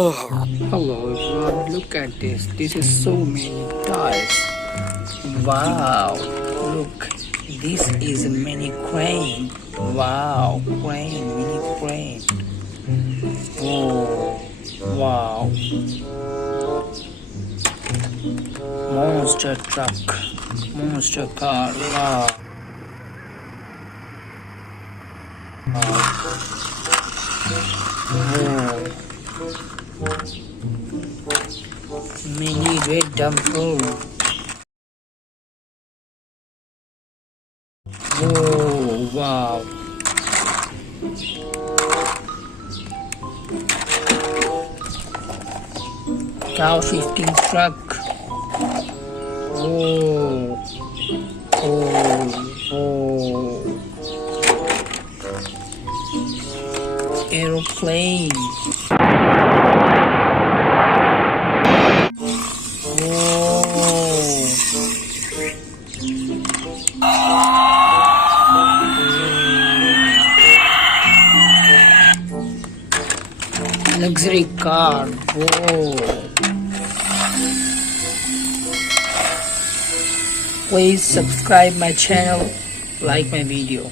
Hello everyone, look at this. This is so many toys. Wow, look, this is a mini crane. Wow, crane, mini crane. Oh, wow. Monster truck, monster car. Wow. Oh. Mini red dumper. Oh, wow. Cow shifting truck. Oh, oh, oh. Aeroplane. Luxury car. Whoa. Please subscribe my channel, like my video.